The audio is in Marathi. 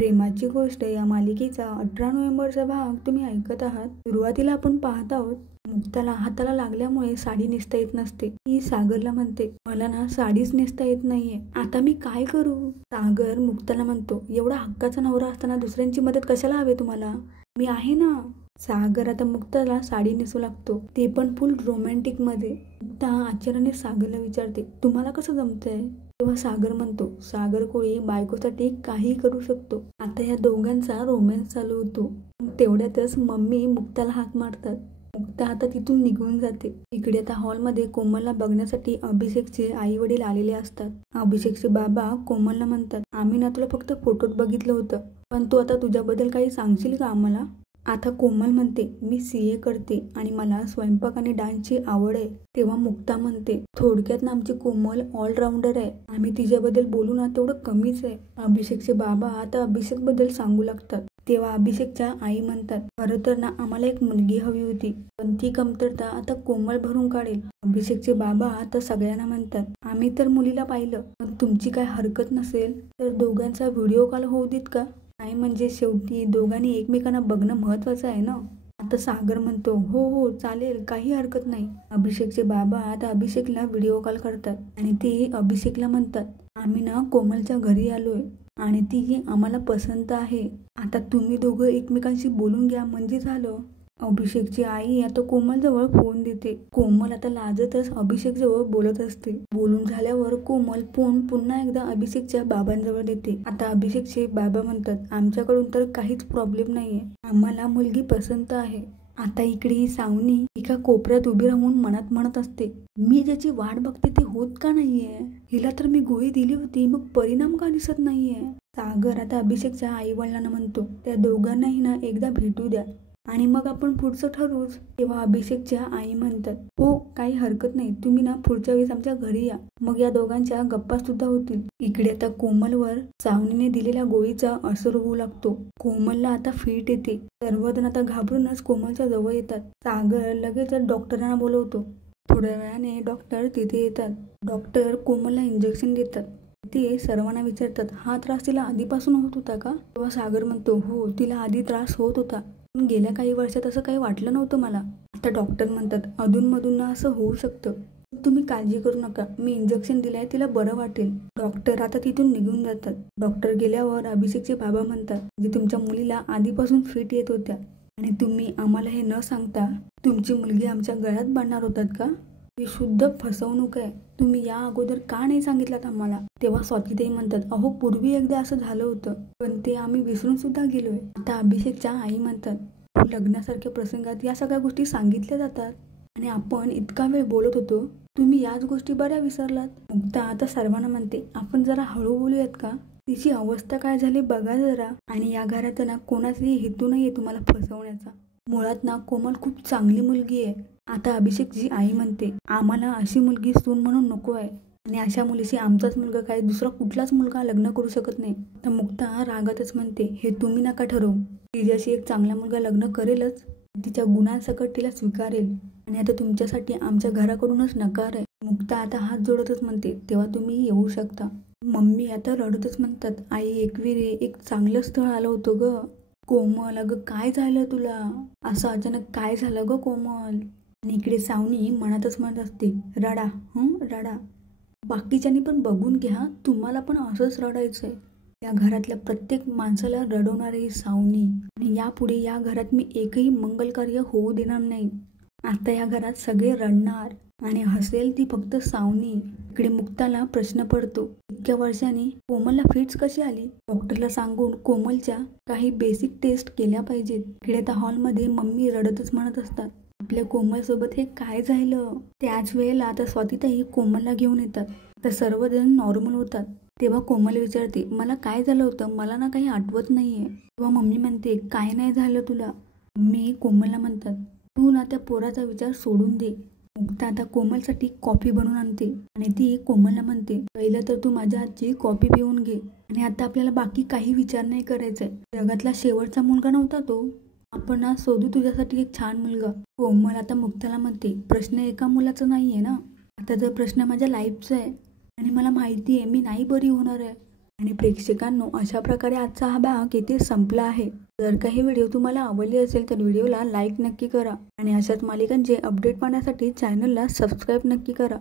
प्रेमाची गोष्ट या मालिकेचा 18 नोव्हेंबरचा भाग तुम्ही ऐकत आहात। सुरुवातीला आपण पाहत आहोत मुक्ताला हाताला लागल्यामुळे साडी नेसता येत नसते। ती सागरला म्हणते, मला ना साडीच नेसता येत नाहीये, आता मी काय करू। सागर मुक्ताला म्हणतो, एवढा हक्काचा नवरा असताना दुसऱ्यांची मदत कशाला हवे तुम्हाला, मी आहे ना। सागर आता मुक्ताला साडी नेसू लागतो, ते पण फुल रोमॅन्टिक मध्ये। मुक्ता आश्चर्याने सागरला विचारते, तुम्हाला कसं जमतंय। तेव्हा सागर म्हणतो, सागर कोळी बायकोसाठी काही करू शकतो। आता या दोघांचा रोमॅन्स चालू होतो। तेवढ्यातच मम्मी मुक्ताला हाक मारतात। मुक्ता आता तिथून निघून जाते। इकडे आता हॉलमध्ये कोमलला बघण्यासाठी अभिषेकचे आई वडील आलेले असतात। अभिषेकचे बाबा कोमलला म्हणतात, आम्ही ना तुला फक्त फोटोत बघितलं होतं, पण तू आता तुझ्याबद्दल काही सांगशील का आम्हाला। आता कोमल म्हणते, मी CA करते आणि मला स्वयंपाक आणि डान्सची आवड आहे। तेव्हा मुक्ता म्हणते, थोडक्यात ना आमची कोमल ऑलराऊंडर आहे, आम्ही तिच्याबद्दल बोलू ना तेवढं कमीच आहे। अभिषेकचे बाबा आता अभिषेक बद्दल सांगू लागतात। तेव्हा अभिषेकच्या आई म्हणतात, खरं तर ना आम्हाला एक मुलगी हवी होती, पण ती कमतरता आता कोमल भरून काढेल। अभिषेकचे बाबा आता सगळ्यांना म्हणतात, आम्ही तर मुलीला पाहिलं, पण तुमची काय हरकत नसेल तर दोघांचा व्हिडिओ कॉल होऊ देत का। नाही म्हणजे शेवटी दोघांनी एकमेकांना बघणं महत्वाचं आहे ना। आता सागर म्हणतो, हो हो चालेल, काही हरकत नाही। अभिषेकचे बाबा आता अभिषेकला व्हिडिओ कॉल करतात आणि ते अभिषेकला म्हणतात, आम्ही ना कोमलच्या घरी आलोय आणि ती आम्हाला पसंत आहे, आता तुम्ही दोघं एकमेकांशी बोलून घ्या म्हणजे झालं। अभिषेकची आई आता कोमल जवळ फोन देते। कोमल आता लाजतच अभिषेक जवळ बोलत असते। बोलून झाल्यावर कोमल फोन पुन्हा एकदा अभिषेकच्या बाबांजवळ देते। आता अभिषेकचे बाबा म्हणतात, आमच्याकडून तर काहीच प्रॉब्लेम नाहीये, आम्हाला मुलगी पसंत आहे। आता इकडे ही सावनी एका कोपऱ्यात उभी राहून मनात म्हणत असते, मी ज्याची वाट बघते ती होत का नाहीये, हिला तर मी गोळी दिली होती, मग परिणाम का दिसत नाहीये। सागर आता अभिषेकच्या आई वडिलांना म्हणतो, त्या दोघांनाही ना एकदा भेटू द्या आणि मग आपण पुढचं ठरवूच। तेव्हा अभिषेकच्या आई म्हणतात, हो काही हरकत नाही, तुम्ही ना पुढच्या वेळेस आमच्या घरी या, मग या दोघांच्या गप्पा सुद्धा होतील। इकडे आता कोमलवर सावनीने दिलेल्या गोळीचा असर होऊ लागतो। कोमलला आता फिट येते। सर्वजण आता घाबरूनच कोमलच्या जवळ येतात। सागर लगेच डॉक्टरांना बोलवतो। थोड्या वेळाने डॉक्टर तिथे येतात। डॉक्टर कोमलला इंजेक्शन देतात। ते सर्वांना विचारतात, हा त्रास तिला आधीपासून होत होता का। तेव्हा सागर म्हणतो, हो तिला आधी त्रास होत होता, पण गेल्या काही वर्षात असं काही वाटलं नव्हतं मला। आता डॉक्टर म्हणतात, अधूनमधून ना असं होऊ शकतं, तुम्ही काळजी करू नका, मी इंजेक्शन दिलंय, तिला बरं वाटेल। डॉक्टर आता तिथून निघून जातात। डॉक्टर गेल्यावर अभिषेकचे बाबा म्हणतात, जे तुमच्या मुलीला आधीपासून फिट येत होत्या आणि तुम्ही आम्हाला हे न सांगता तुमची मुलगी आमच्या गळ्यात बांधणार होतात का, ही शुद्ध फसवणूक आहे, तुम्ही या अगोदर का नाही सांगितलं आम्हाला। तेव्हा स्वातीताई म्हणतात, अहो पूर्वी एकदा असं झालं होतं, पण ते आम्ही विसरून सुद्धा गेलोय। आता अभिषेकच्या आई म्हणतात, लग्नासारख्या प्रसंगात या सगळ्या गोष्टी सांगितल्या जातात आणि आपण इतका वेळ बोलत होतो, तुम्ही याच गोष्टी बऱ्या विसरलात। मुक्ता आता सर्वांना म्हणते, आपण जरा हळू बोलूयात का, तिची अवस्था काय झाली बघा जरा, आणि या घरात ना कोणाचाही हेतू नाहीये तुम्हाला फसवण्याचा, मुळात ना कोमल खूप चांगली मुलगी आहे। आता अभिषेकची आई म्हणते, आम्हाला अशी मुलगी सून म्हणून नको आहे आणि अशा मुलीशी आमचाच मुलगा काय दुसरा कुठलाच मुलगा लग्न करू शकत नाही। तर मुक्ता रागातच म्हणते, हे तुम्ही नका ठरवू, तिच्याशी एक चांगला मुलगा लग्न करेलच, तिच्या गुणांसकट तिला स्वीकारेल आणि आता तुमच्यासाठी आमच्या घराकडूनच नकार आहे। मुक्ता आता हात जोडतच म्हणते, तेव्हा तुम्ही येऊ शकता। मम्मी आता रडतच म्हणतात, आई एकविरे एक चांगलं स्थळ आलं होतं ग। कोमल अगं काय झालं तुला, असं अचानक काय झालं ग कोमल। आणि इकडे सावनी मनातच म्हणत असते, रडा रडा, बाकीच्यांनी पण बघून घ्या, तुम्हाला पण असंच रडायचंय। या घरातल्या प्रत्येक माणसाला रडवणारी ही सावनी, आणि यापुढे या घरात मी एकही मंगल कार्य होऊ देणार नाही। आता या घरात सगळे रडणार आणि हसेल ती फक्त सावनी। इकडे मुक्ताला प्रश्न पडतो, इतक्या वर्षांनी कोमलला फिट्स कशी आली, डॉक्टरला सांगून कोमलच्या काही बेसिक टेस्ट केल्या पाहिजेत। इकडे आता हॉलमध्ये मम्मी रडतच म्हणत असतात, आपल्या कोमल सोबत हे काय झालं। त्याच वेळेला आता स्वातीताई कोमलला घेऊन येतात, तर सर्वजण नॉर्मल होतात। तेव्हा कोमल विचारते, मला काय झालं होतं, मला ना काही आठवत नाहीये। तेव्हा मम्मी म्हणते, काय नाही झालं तुला। मम्मी कोमलला म्हणतात, तू ना त्या पोराचा विचार सोडून दे। मुक्ता आता कोमलसाठी कॉफी बनवून आणते आणि ती कोमलला म्हणते, पहिलं तर तू माझ्या हातची कॉफी पिऊन घे आणि आता आपल्याला बाकी काही विचार नाही करायचाय, जगातला शेवटचा मुलगा नव्हता तो, आपण ना शोधू तुझ्यासाठी एक छान मुलगा। कोमल आता मुक्ताला म्हणते, प्रश्न एका मुलाचा नाहीये ना, आता जर प्रश्न माझ्या लाईफचा आहे आणि मला माहिती आहे मी नाही बरी होणार आहे, आणि प्रेक्षकांनो, अशा प्रकारे आजचा हा भाग इथे संपला आहे. जर काही व्हिडिओ तुम्हाला आवडली असेल तर व्हिडिओला लाईक नक्की करा आणि अशाच मालिकांचे अपडेट पाहण्यासाठी चॅनलला सबस्क्राईब नक्की करा.